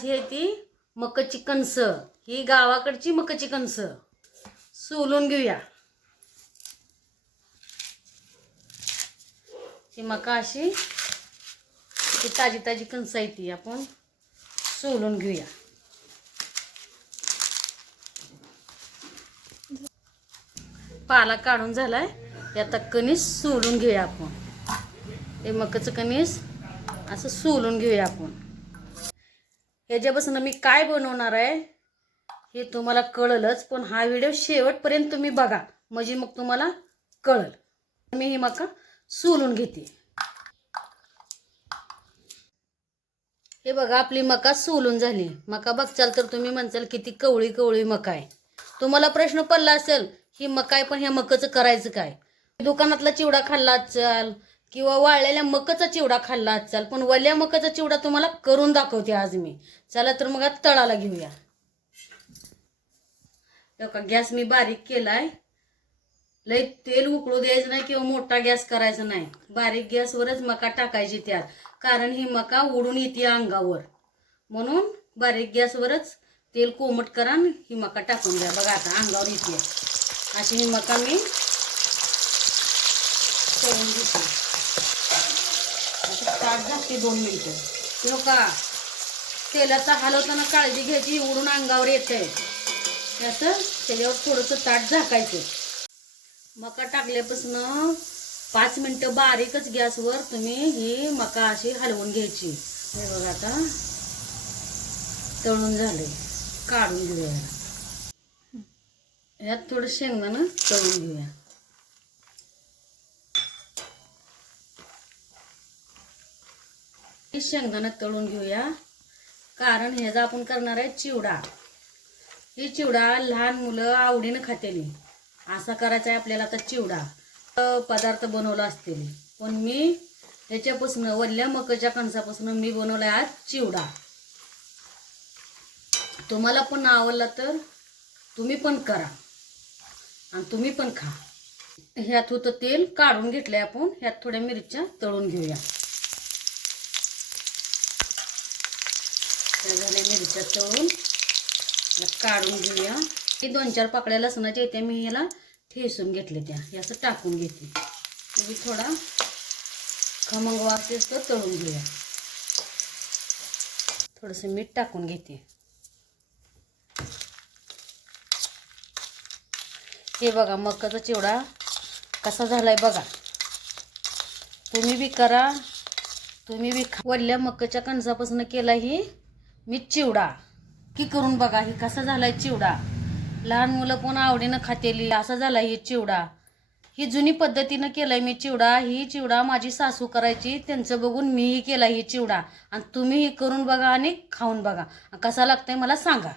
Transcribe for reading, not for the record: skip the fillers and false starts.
आज ही आहे ती मकाची कणस, ही गावाकडची मकाची कणस सोलून घेऊया। ही मका अशी ही ताजी ताजी कणस आहे ती आपण सोलून घेऊया। पाला काढून झालाय, ते आता कणीस सोलून घेऊया आपण। हे मकाचं कणीस असं सोलून घेऊया आपण। ह्याच्यापासून मी काय बनवणार आहे हे तुम्हाला कळलंच, पण हा व्हिडिओ शेवटपर्यंत तुम्ही बघा, म्हणजे मग तुम्हाला कळल। मी ही मका सोलून घेते। हे बघा आपली मका सोलून झाली। मका बघचाल तर तुम्ही म्हणचाल किती कवळी कवळी मका आहे। तुम्हाला प्रश्न पडला असेल ही मका आहे पण ह्या मकाचं करायचं काय? दुकानातला चिवडा खाल्ला असाल किंवा वाळलेल्या मकाचा चिवडा खाल्ला असाल, पण वल्या मकाचा चिवडा तुम्हाला करून दाखवते आज मी। चला तर मग आज तळाला घेऊया। गॅस मी बारीक केलाय, लय तेल उकळू द्यायचं नाही किंवा मोठा गॅस करायचा नाही। बारीक गॅसवरच मका टाकायची त्यात, कारण ही मका उडून येते अंगावर, म्हणून बारीक गॅसवरच तेल कोमट करा ही मका टाकून द्या। बघा आता अंगावर येते अशी ही मका मी तळून घेते। ताट झाकते 2 मिनिटं। किंवा का तेलाचा हलवताना काळजी घ्यायची, उडून अंगावर येते असं। त्याच्यावर थोडंसं ताट झाकायचं। मका टाकल्यापासून 5 मिनिटं बारीकच गॅसवर तुम्ही ही मका अशी हलवून घ्यायची। हे बघा आता तळून झाले, काढून घेऊया। यात थोडं शेंगदाणा तळून घेऊया। शेंगदाणा तळून घेऊया, कारण ह्याचा आपण करणार आहे चिवडा। ही चिवडा लहान मुलं आवडीनं खातेली, असा करायचा आहे आपल्याला आता चिवडा। पदार्थ बनवला असतील, पण मी ह्याच्यापासून वल्ल्या मकाच्या कणसापासून मी बनवलाय आज चिवडा। तुम्हाला पण आवडला तर तुम्ही पण करा आणि तुम्ही पण खा। ह्यात होतं तेल काढून घेतलंय आपण, ह्यात थोड्या मिरच्या तळून घेऊया। झाल्या मिरच्या तळून काढून घेऊया। ही 2-4 पाकळ्या लसणाच्या इथे मी याला ठेसून घेतले, त्या हे असं टाकून घेते। तुम्ही थोडा खमंग वास येतो तळून घेऊया। थोडंसं मीठ टाकून घेते। हे बघा मकाचा चिवडा कसा झालाय बघा, तुम्ही बी करा, तुम्ही बी खा। वल्ल्या मकाच्या कणसापासून केला ही मी चिवडा, की करून बघा ही कसा झालाय चिवडा। लहान मुलं पण आवडीनं खातेली, असा झाला ही चिवडा। ही जुनी पद्धतीनं केलाय मी चिवडा। ही चिवडा माझी सासू करायची, त्यांचं बघून मीही केला ही चिवडा। आणि तुम्ही ही करून बघा आणि खाऊन बघा, कसा लागतंय मला सांगा।